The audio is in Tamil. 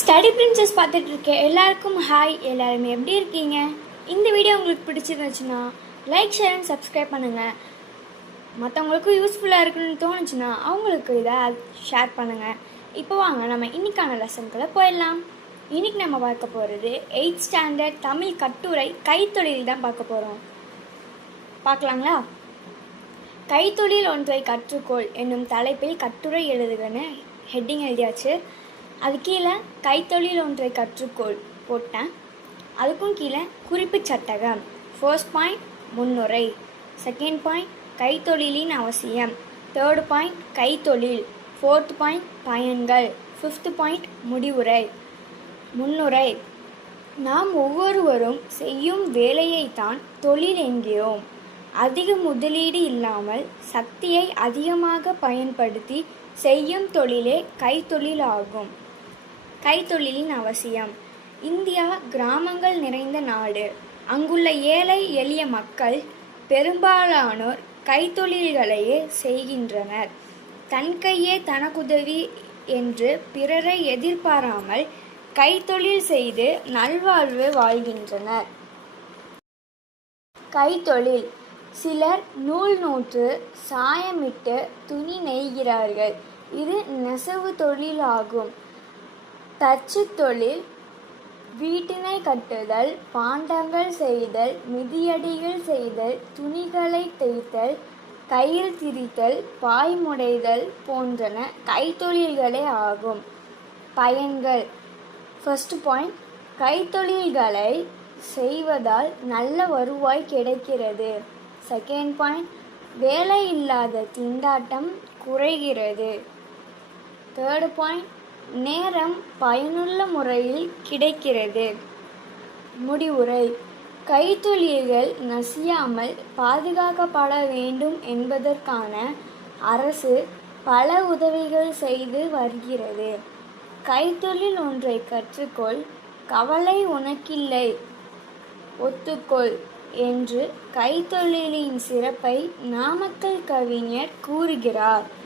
ஸ்டடி பிரின்சஸ் பார்த்துட்டு இருக்க எல்லாருக்கும் ஹாய் எல்லாருமே எப்படி இருக்கீங்க? இந்த வீடியோ உங்களுக்கு பிடிச்சிருந்துச்சுன்னா லைக் ஷேர் அண்ட் சப்ஸ்கிரைப் பண்ணுங்கள் மற்றவங்களுக்கும் யூஸ்ஃபுல்லாக இருக்குன்னு தோணுச்சுன்னா அவங்களுக்கு இதை ஷேர் பண்ணுங்கள் இப்போ வாங்க நம்ம இன்றைக்கான லெசனுக்குள்ளே போயிடலாம். இன்றைக்கி நம்ம பார்க்க போகிறது எயிட் ஸ்டாண்டர்ட் தமிழ் கட்டுரை கைத்தொழில் தான் பார்க்க போகிறோம் பார்க்கலாங்களா? கைத்தொழில் ஒன்றை கற்றுக்கோள் என்னும் தலைப்பில் கட்டுரை எழுதுகன்னு ஹெட்டிங் எழுதியாச்சு. அது கீழே கைத்தொழில் ஒன்றை கற்றுக்கொள் போட்டேன். அதுக்கும் கீழே குறிப்பு சட்டகம். ஃபர்ஸ்ட் பாயிண்ட் முன்னுரை. செகண்ட் பாயிண்ட் கைத்தொழிலின் அவசியம். தேர்ட் பாயிண்ட் கைத்தொழில். ஃபோர்த் பாயிண்ட் பயன்கள். ஃபிஃப்த் பாயிண்ட் முடிவுரை. முன்னுரை. நாம் ஒவ்வொருவரும் செய்யும் வேலையைத்தான் தொழில் என்கிறோம். அதிக முதலீடு இல்லாமல் சக்தியை அதிகமாக பயன்படுத்தி செய்யும் தொழிலே கைத்தொழில் ஆகும் கைத்தொழிலின் அவசியம். இந்தியா கிராமங்கள் நிறைந்த நாடு. அங்குள்ள ஏழை எளிய மக்கள் பெரும்பாலானோர் கைத்தொழில்களையே செய்கின்றனர். தன் கையே தனக்குதவி என்று பிறரை எதிர்பாராமல் கைத்தொழில் செய்து நல்வாழ்வு வாழ்கின்றனர். கைத்தொழில். சிலர் நூல் நூற்று சாயமிட்டு துணி நெய்கிறார்கள். இது நெசவு தொழிலாகும். தச்சு தொழில் வீட்டினை கட்டுதல் பாண்டங்கள் செய்தல் மிதியடிகள் செய்தல் துணிகளை தைத்தல் கையில் திரித்தல் பாய்முடைதல் போன்றன கைத்தொழில்களே ஆகும். பயன்கள். ஃபர்ஸ்ட் பாயிண்ட் கைத்தொழில்களை செய்வதால் நல்ல வருவாய் கிடைக்கிறது. செகண்ட் பாயிண்ட் வேலை இல்லாத திண்டாட்டம் குறைகிறது. தேர்ட் பாயிண்ட் நேரம் பயனுள்ள முறையில் கிடைக்கிறது. முடிவுரை. கைத்தொழில்கள் நசியாமல் பாதுகாக்கப்பட வேண்டும் என்பதற்கான அரசு பல உதவிகள் செய்து வருகிறது. கைத்தொழில் ஒன்றை கற்றுக்கொள் கவலை உனக்கில்லை ஒத்துக்கொள் என்று கைத்தொழிலின் சிறப்பை நாமக்கல் கவிஞர் கூறுகிறார்.